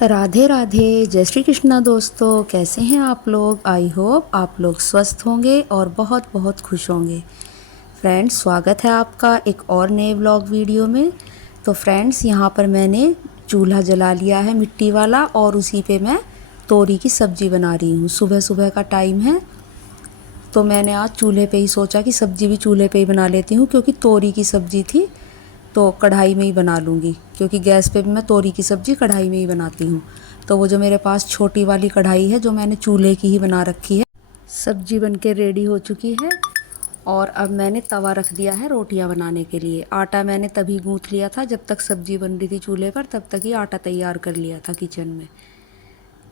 राधे राधे, जय श्री कृष्णा दोस्तों। कैसे हैं आप लोग? आई होप आप लोग स्वस्थ होंगे और बहुत बहुत खुश होंगे। फ्रेंड्स, स्वागत है आपका एक और नए व्लॉग वीडियो में। तो फ्रेंड्स, यहाँ पर मैंने चूल्हा जला लिया है मिट्टी वाला और उसी पे मैं तोरी की सब्ज़ी बना रही हूँ। सुबह सुबह का टाइम है तो मैंने आज चूल्हे पे ही सोचा कि सब्ज़ी भी चूल्हे पे ही बना लेती हूँ, क्योंकि तोरी की सब्ज़ी थी तो कढ़ाई में ही बना लूँगी, क्योंकि गैस पे भी मैं तोरी की सब्ज़ी कढ़ाई में ही बनाती हूँ। तो वो जो मेरे पास छोटी वाली कढ़ाई है जो मैंने चूल्हे की ही बना रखी है। सब्ज़ी बनके रेडी हो चुकी है और अब मैंने तवा रख दिया है रोटियां बनाने के लिए। आटा मैंने तभी गूँथ लिया था जब तक सब्ज़ी बन रही थी चूल्हे पर, तब तक ही आटा तैयार कर लिया था किचन में।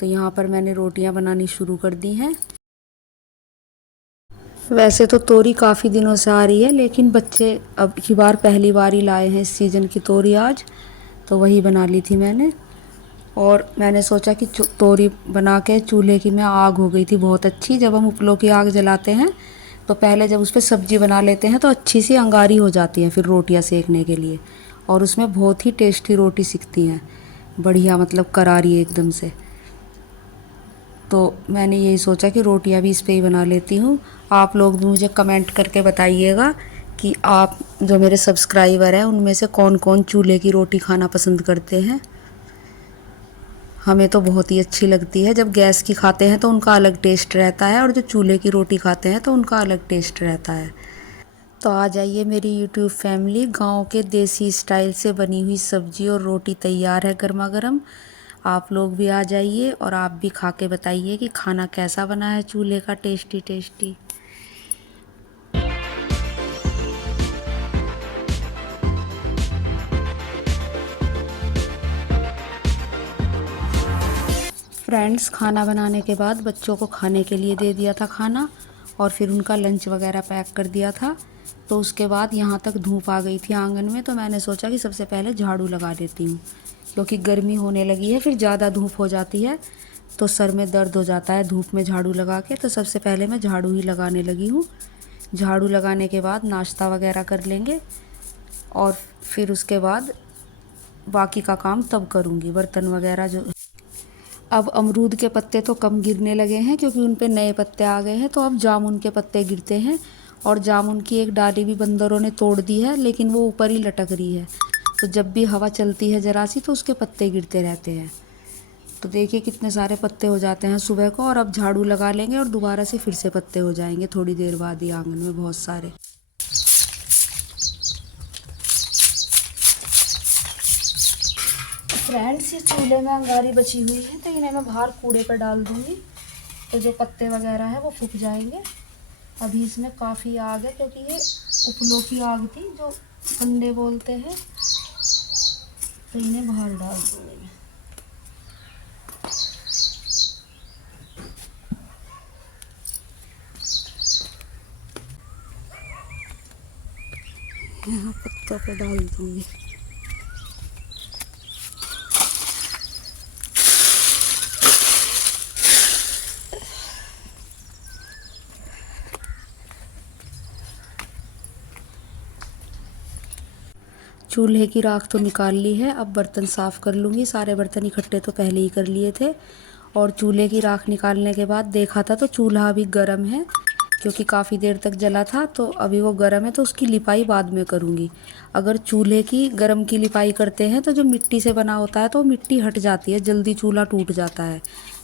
तो यहाँ पर मैंने रोटियाँ बनानी शुरू कर दी हैं। वैसे तो तोरी काफ़ी दिनों से आ रही है, लेकिन बच्चे अब की बार पहली बार ही लाए हैं इस सीज़न की तोरी आज, तो वही बना ली थी मैंने। और मैंने सोचा कि तोरी बना के चूल्हे की में आग हो गई थी बहुत अच्छी। जब हम उपलों की आग जलाते हैं तो पहले जब उस पर सब्ज़ी बना लेते हैं तो अच्छी सी अंगारी हो जाती है फिर रोटियां सेकने के लिए, और उसमें बहुत ही टेस्टी रोटी सिकती हैं, बढ़िया, मतलब करारी एकदम से। तो मैंने यही सोचा कि रोटियां भी इस पे ही बना लेती हूँ। आप लोग भी मुझे कमेंट करके बताइएगा कि आप जो मेरे सब्सक्राइबर हैं उनमें से कौन कौन चूल्हे की रोटी खाना पसंद करते हैं। हमें तो बहुत ही अच्छी लगती है। जब गैस की खाते हैं तो उनका अलग टेस्ट रहता है और जो चूल्हे की रोटी खाते हैं तो उनका अलग टेस्ट रहता है। तो आ जाइए मेरी यूट्यूब फैमिली, गांव के देसी स्टाइल से बनी हुई सब्जी और रोटी तैयार है गर्मा गर्म। आप लोग भी आ जाइए और आप भी खा के बताइए कि खाना कैसा बना है चूल्हे का, टेस्टी टेस्टी। फ्रेंड्स, खाना बनाने के बाद बच्चों को खाने के लिए दे दिया था खाना और फिर उनका लंच वगैरह पैक कर दिया था। तो उसके बाद यहाँ तक धूप आ गई थी आंगन में, तो मैंने सोचा कि सबसे पहले झाड़ू लगा देती हूँ, क्योंकि गर्मी होने लगी है, फिर ज़्यादा धूप हो जाती है तो सर में दर्द हो जाता है धूप में झाड़ू लगा के। तो सबसे पहले मैं झाड़ू ही लगाने लगी हूँ। झाड़ू लगाने के बाद नाश्ता वगैरह कर लेंगे और फिर उसके बाद बाकी का काम तब करूँगी, बर्तन वगैरह जो। अब अमरूद के पत्ते तो कम गिरने लगे हैं क्योंकि उन पे नए पत्ते आ गए हैं, तो अब जामुन के पत्ते गिरते हैं। और जामुन की एक डाली भी बंदरों ने तोड़ दी है, लेकिन वो ऊपर ही लटक रही है। तो जब भी हवा चलती है ज़रा सी तो उसके पत्ते गिरते रहते हैं। तो देखिए कितने सारे पत्ते हो जाते हैं सुबह को। और अब झाड़ू लगा लेंगे और दोबारा से फिर से पत्ते हो जाएंगे थोड़ी देर बाद ही आंगन में बहुत सारे। फ्रेंड्स, ये चूल्हे में अंगारी बची हुई है तो इन्हें मैं बाहर कूड़े पर डाल दूंगी, तो जो पत्ते वगैरह है वो फूक जाएंगे। अभी इसमें काफ़ी आग है क्योंकि ये उपलों की आग थी जो कंडे बोलते हैं, तो इन्हें बाहर डाल दूंगी मैं। यहाँ पत्तों पे डाल दूंगी। चूल्हे की राख तो निकाल ली है, अब बर्तन साफ़ कर लूँगी। सारे बर्तन इकट्ठे तो पहले ही कर लिए थे। और चूल्हे की राख निकालने के बाद देखा था तो चूल्हा अभी गर्म है, क्योंकि काफ़ी देर तक जला था, तो अभी वो गर्म है तो उसकी लिपाई बाद में करूँगी। अगर चूल्हे की गर्म की लिपाई करते हैं तो जो मिट्टी से बना होता है तो मिट्टी हट जाती है, जल्दी चूल्हा टूट जाता है।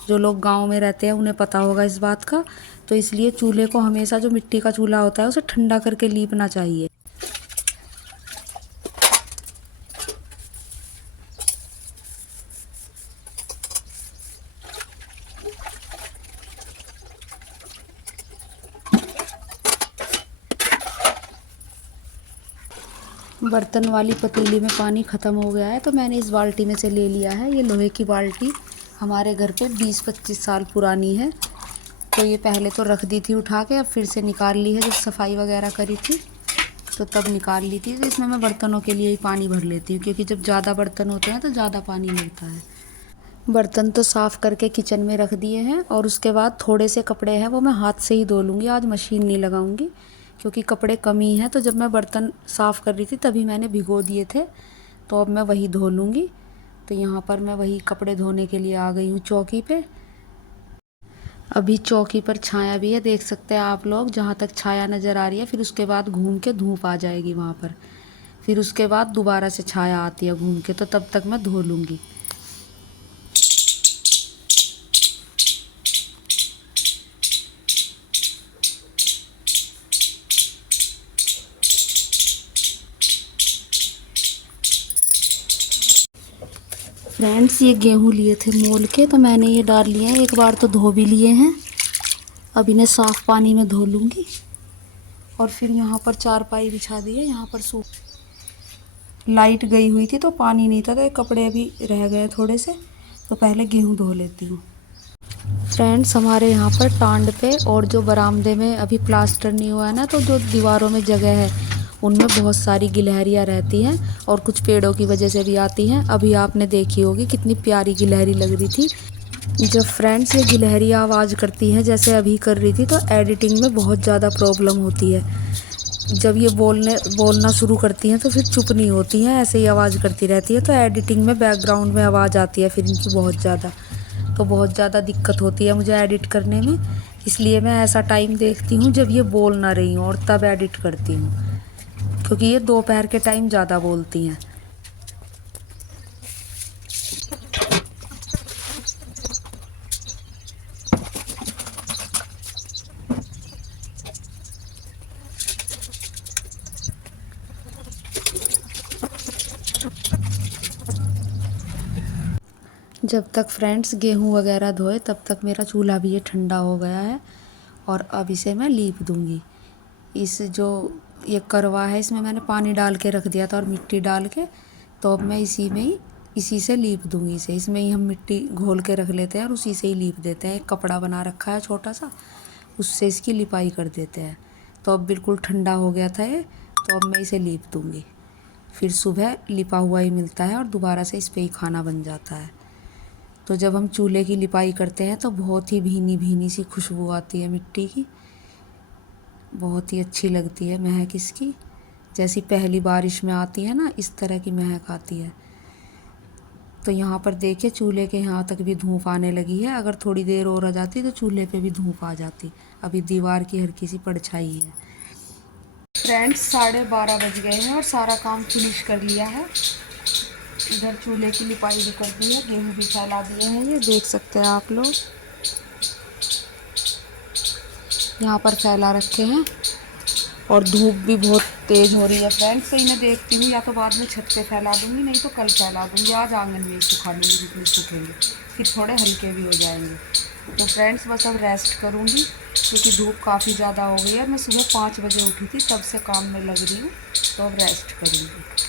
जो लोग गाँव में रहते हैं उन्हें पता होगा इस बात का। तो इसलिए चूल्हे को हमेशा, जो मिट्टी का चूल्हा होता है, उसे ठंडा करके लीपना चाहिए। बर्तन वाली पतीली में पानी ख़त्म हो गया है तो मैंने इस बाल्टी में से ले लिया है। ये लोहे की बाल्टी हमारे घर पे 20-25 साल पुरानी है, तो ये पहले तो रख दी थी उठा के, अब फिर से निकाल ली है। जब सफाई वगैरह करी थी तो तब निकाल ली थी। तो इसमें मैं बर्तनों के लिए ही पानी भर लेती हूँ, क्योंकि जब ज़्यादा बर्तन होते हैं तो ज़्यादा पानी लगता है। बर्तन तो साफ़ करके किचन में रख दिए हैं और उसके बाद थोड़े से कपड़े हैं वो मैं हाथ से ही धो लूँगी, आज मशीन नहीं लगाऊँगी, क्योंकि कपड़े कम ही हैं। तो जब मैं बर्तन साफ़ कर रही थी तभी मैंने भिगो दिए थे, तो अब मैं वही धो लूँगी। तो यहाँ पर मैं वही कपड़े धोने के लिए आ गई हूँ चौकी पे। अभी चौकी पर छाया भी है, देख सकते हैं आप लोग, जहाँ तक छाया नज़र आ रही है। फिर उसके बाद घूम के धूप आ जाएगी वहाँ पर, फिर उसके बाद दोबारा से छाया आती है घूम के, तो तब तक मैं धो लूँगी। फ्रेंड्स ये गेहूँ लिए थे मोल के, तो मैंने ये डाल लिए हैं, एक बार तो धो भी लिए हैं। अब इन्हें साफ़ पानी में धो लूँगी। और फिर यहाँ पर चारपाई बिछा दी है, यहाँ पर सूख लाइट गई हुई थी तो पानी नहीं था, तो ये कपड़े अभी रह गए थोड़े से, तो पहले गेहूँ धो लेती हूँ। फ्रेंड्स हमारे यहाँ पर टांड पे और जो बरामदे में अभी प्लास्टर नहीं हुआ है ना, तो जो दीवारों में जगह है उनमें बहुत सारी गिलहरियाँ रहती हैं, और कुछ पेड़ों की वजह से भी आती हैं। अभी आपने देखी होगी कितनी प्यारी गिलहरी लग रही थी। जब फ्रेंड्स ये गिलहरियाँ आवाज़ करती हैं जैसे अभी कर रही थी, तो एडिटिंग में बहुत ज़्यादा प्रॉब्लम होती है। जब ये बोलना शुरू करती हैं तो फिर चुप नहीं होती हैं, ऐसे ही आवाज़ करती रहती है, तो एडिटिंग में बैकग्राउंड में आवाज़ आती है फिर इनकी बहुत ज़्यादा, तो बहुत ज़्यादा दिक्कत होती है मुझे एडिट करने में। इसलिए मैं ऐसा टाइम देखती हूँ जब ये बोल ना रही हूँ, और तब एडिट करती हूँ, क्योंकि ये दोपहर के टाइम ज़्यादा बोलती हैं। जब तक फ्रेंड्स गेहूँ वगैरह धोए तब तक मेरा चूल्हा भी ये ठंडा हो गया है, और अब इसे मैं लीप दूँगी। इस जो ये करवा है इसमें मैंने पानी डाल के रख दिया था और मिट्टी डाल के, तो अब मैं इसी से लीप दूँगी इसे। इसमें ही हम मिट्टी घोल के रख लेते हैं और उसी से ही लीप देते हैं। एक कपड़ा बना रखा है छोटा सा, उससे इसकी लिपाई कर देते हैं। तो अब बिल्कुल ठंडा हो गया था ये, तो अब मैं इसे लीप दूँगी। फिर सुबह लिपा हुआ ही मिलता है और दोबारा से इस पर ही खाना बन जाता है। तो जब हम चूल्हे की लिपाई करते हैं तो बहुत ही भीनी भीनी सी खुशबू आती है मिट्टी की, बहुत ही अच्छी लगती है महक इसकी, जैसी पहली बारिश में आती है ना, इस तरह की महक आती है। तो यहाँ पर देखिए चूल्हे के यहाँ तक भी धूप आने लगी है। अगर थोड़ी देर और आ जाती तो चूल्हे पे भी धूप आ जाती। अभी दीवार की हल्की सी परछाई है। फ्रेंड्स 12:30 बज गए हैं और सारा काम फिनिश कर लिया है। इधर चूल्हे की लिपाई भी कर दी है, गेहूँ भी फैला दिए हैं, ये देख सकते हैं आप लोग, यहाँ पर फैला रखे हैं। और धूप भी बहुत तेज़ हो रही है फ्रेंड्स, तो इन्हें देखती हूँ, या तो बाद में छत पे फैला दूँगी, नहीं तो कल फैला दूँगी। आज आंगन में ही सुखा लूँगी जितने सूखेंगे, फिर थोड़े हल्के भी हो जाएंगे। तो फ्रेंड्स बस अब रेस्ट करूँगी, क्योंकि धूप काफ़ी ज़्यादा हो गई है। मैं सुबह 5 बजे उठी थी, तब से काम में लग रही हूँ, तो अब रेस्ट करूँगी।